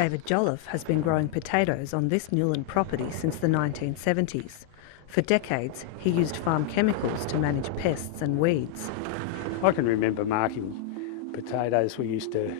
David Jolliffe has been growing potatoes on this Newland property since the 1970s. For decades, he used farm chemicals to manage pests and weeds. I can remember marking potatoes. We used to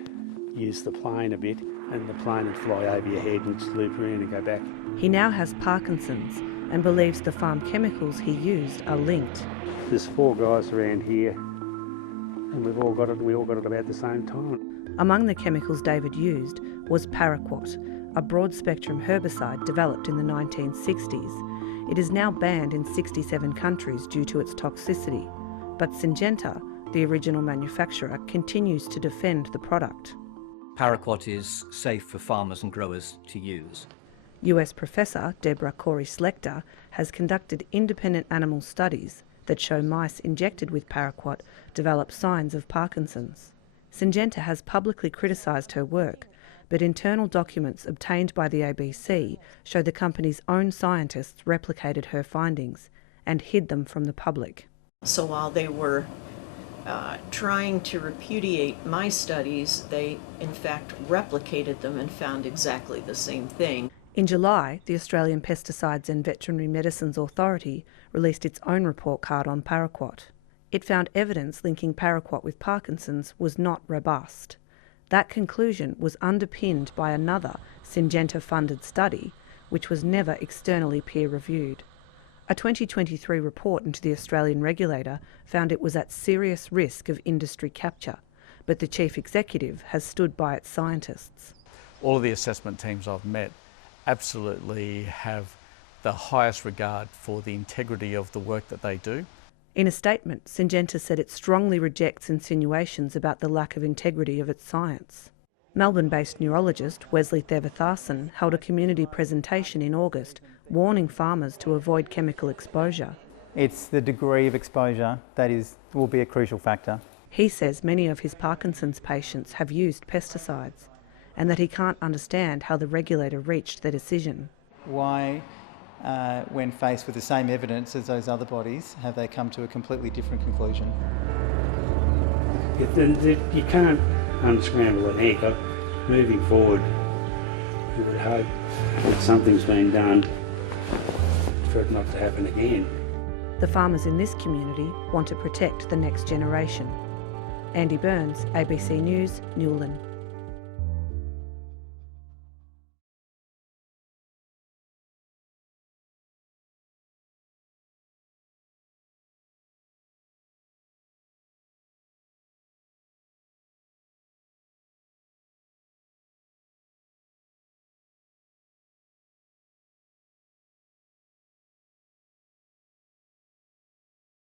use the plane a bit, and the plane would fly over your head and loop around and go back. He now has Parkinson's and believes the farm chemicals he used are linked. There's 4 guys around here, and we all got it about the same time. Among the chemicals David used was Paraquat, a broad-spectrum herbicide developed in the 1960s. It is now banned in 67 countries due to its toxicity, but Syngenta, the original manufacturer, continues to defend the product. Paraquat is safe for farmers and growers to use. US professor Deborah Corey-Slechta has conducted independent animal studies that show mice injected with Paraquat develop signs of Parkinson's. Syngenta has publicly criticised her work, but internal documents obtained by the ABC show the company's own scientists replicated her findings and hid them from the public. So while they were trying to repudiate my studies, they in fact replicated them and found exactly the same thing. In July, the Australian Pesticides and Veterinary Medicines Authority released its own report card on Paraquat. It found evidence linking Paraquat with Parkinson's was not robust. That conclusion was underpinned by another Syngenta-funded study, which was never externally peer-reviewed. A 2023 report into the Australian regulator found it was at serious risk of industry capture, but the chief executive has stood by its scientists. All of the assessment teams I've met absolutely have the highest regard for the integrity of the work that they do. In a statement, Syngenta said it strongly rejects insinuations about the lack of integrity of its science. Melbourne-based neurologist Wesley Thevatharson held a community presentation in August warning farmers to avoid chemical exposure. It's the degree of exposure that will be a crucial factor. He says many of his Parkinson's patients have used pesticides and that he can't understand how the regulator reached the decision. Why, when faced with the same evidence as those other bodies, have they come to a completely different conclusion? You can't unscramble an egg. Moving forward, you would hope that something's been done for it not to happen again. The farmers in this community want to protect the next generation. Andy Burns, ABC News, Newland.